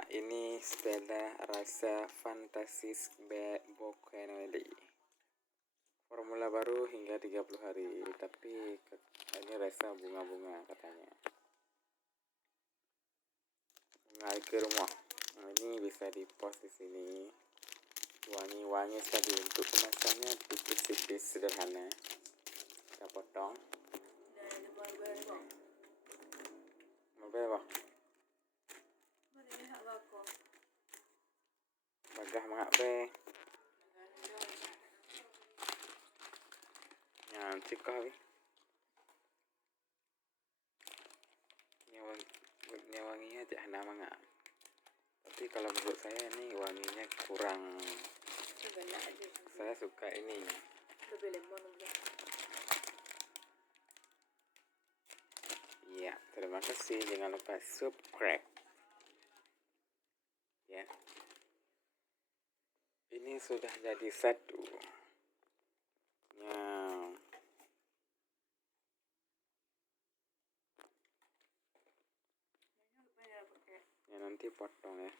Nah, ini Stella rasa fantastis Bougenuille. Formula baru hingga 30 hari, tapi ini rasa bunga-bunga katanya. Bunga ke rumah. Nah, ini bisa dipost di sini. Wangi-wangi sekali. Untuk kemasannya tipis-tipis sederhana. Kita potong. Mobil bang. Bagah mangak be. Yang cikah be. Ini wanginya jangan mangak. Tapi kalau menurut saya ini wanginya kurang. Saya suka ini. Lebih lemon enggak? Iya, terima kasih. Jangan lupa subscribe. Ya. Ini sudah jadi satu. Ya nanti potong ya.